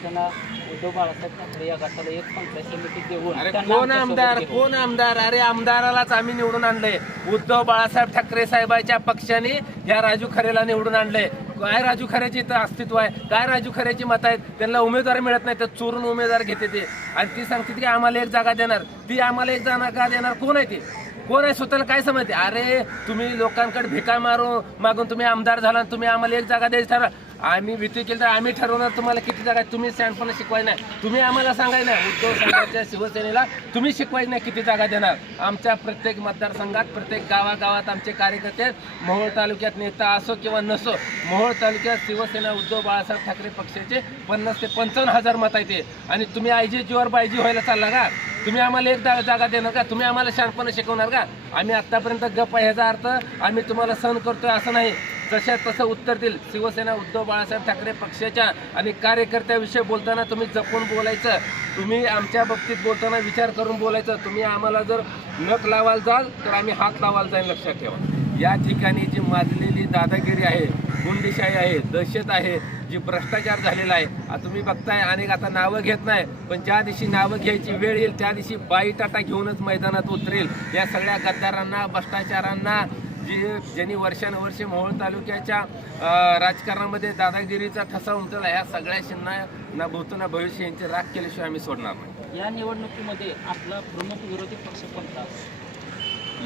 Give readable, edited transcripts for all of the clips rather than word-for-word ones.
पक्षानं उद्धव बाळासाहेब ठाकरे या गटाला एक पंचायत समिती देऊन अरे त्यांना कोण आमच्यासोबत आमदार घेऊन. कोण आमदार? अरे आमदारालाच आम्ही निवडून आणलंय. उद्धव बाळासाहेब ठाकरे साहेबांच्या पक्षाने या राजू खरेला निवडून आणलंय. काय राजू खरेची इथं अस्तित्व आहे? काय राजू खरेची मत आहेत? त्यांना उमेदवार मिळत नाही तर चोरून उमेदवार घेते ते आणि ती सांगते की आम्हाला एक जागा देणार. ती आम्हाला एक जागा देणार कोण आहे ते? कोण आहे? स्वतःला काय समजते? अरे तुम्ही लोकांकडे भिका मागून तुम्ही आमदार झाला आणि तुम्ही आम्हाला एक जागा द्यायची ठरवा. आम्ही भीती केली तर आम्ही ठरवणार तुम्हाला किती जागा. तुम्ही शहाणपणा शिकवाय नाही. तुम्ही आम्हाला सांगाय नाही. उद्धव साहेबांच्या शिवसेनेला तुम्ही शिकवायच नाही किती जागा देणार. आमच्या प्रत्येक मतदारसंघात प्रत्येक गावागावात आमचे कार्यकर्ते मोहोळ तालुक्यात नेता असो किंवा नसो, मोहोळ तालुक्यात शिवसेना उद्धव बाळासाहेब ठाकरे पक्षाचे 50 ते 55,000 मत येते. आणि तुम्ही आयजी जीवर बायजी व्हायला चालला का? तुम्ही आम्हाला एक जागा देणार का? तुम्ही आम्हाला शहाणपणा शिकवणार का? आम्ही आतापर्यंत गप्प आहे ह्याचा अर्थ आम्ही तुम्हाला सहन करतोय असं नाही. जशा तसं उत्तर देईल. शिवसेना उद्धव बाळासाहेब ठाकरे पक्षाच्या आणि कार्यकर्त्याविषयी बोलताना तुम्ही जपून बोलायचं. तुम्ही आमच्या बाबतीत बोलताना विचार करून बोलायचं. तुम्ही आम्हाला जर नख लावायला जाल तर आम्ही हात लावायला जाईल, लक्षात ठेवा. या ठिकाणी जी माजलेली दादागिरी आहे, गुंडीशाही आहे, दहशत आहे, जी भ्रष्टाचार झालेला आहे. आता तुम्ही बघताय अनेक आता नावं घेत नाही, पण ज्या दिवशी नावं घ्यायची वेळ येईल त्या दिवशी बाई टाटा घेऊनच मैदानात उतरेल. या सगळ्या गद्दारांना, भ्रष्टाचारांना, ज्यांनी वर्षानुवर्षे मोहोळ तालुक्याच्या राजकारणामध्ये दादागिरीचा ठसा उमटला, ह्या सगळ्याशींना ना भूत ना भविष्य यांची राख केल्याशिवाय आम्ही सोडणार नाही. या निवडणुकीमध्ये आपला प्रमुख विरोधी पक्ष कोणता?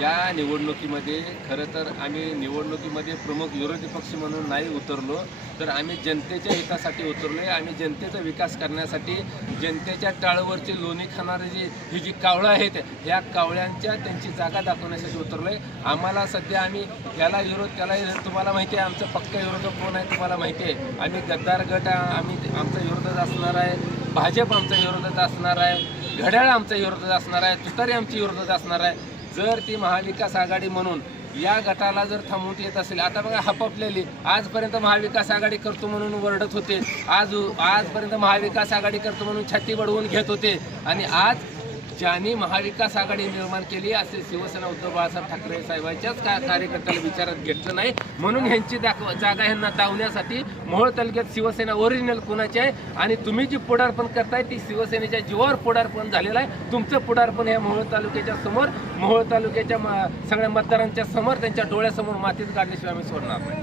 या निवडणुकीमध्ये खरं तर आम्ही निवडणुकीमध्ये प्रमुख विरोधी पक्ष म्हणून नाही उतरलो, तर आम्ही जनतेच्या हितासाठी उतरलो आहे. आम्ही जनतेचा विकास करण्यासाठी, जनतेच्या टाळवरची लोणी खाणारी ही जी कावळं आहेत ह्या कावळ्यांच्या त्यांची जागा दाखवण्यासाठी उतरलो आहे. आम्हाला सध्या आम्ही याला विरोध त्याला तुम्हाला माहिती आहे. आमचं पक्का विरोधक कोण आहे तुम्हाला माहिती आहे. आम्ही गद्दार गट आम्ही आमचा विरोधात असणार आहे. भाजप आमच्या विरोधात असणार आहे. घड्याळ आमच्या विरोधात असणार आहे. तुतारी आमची विरोधात असणार आहे. जर ती महाविकास आघाडी म्हणून या गटाला जर थांबवत येत असेल, आता बघा हपपलेली आजपर्यंत महाविकास आघाडी करतो म्हणून वरडत होते, आजपर्यंत महाविकास आघाडी करतो म्हणून छाती बडवून घेत होते, आणि आज ज्यांनी महाविकास आघाडी निर्माण केली असे शिवसेना उद्धव बाळासाहेब ठाकरे साहेबांच्याच कार्यकर्त्याला विचारात घेतलं नाही. म्हणून ह्यांची जागा ह्यांना दावण्यासाठी मोहोळ तालुक्यात शिवसेना ओरिजिनल कोणाची आहे आणि तुम्ही जी पुढारपण करताय ती शिवसेनेच्या जीवावर पुढारपण झालेलं आहे. तुमचं पुढारपण हे मोहोळ तालुक्याच्या समोर, मोहोळ तालुक्याच्या सगळ्या मतदारांच्या समोर, त्यांच्या डोळ्यासमोर मातीत काढल्याशिवाय आम्ही सोडणार नाही.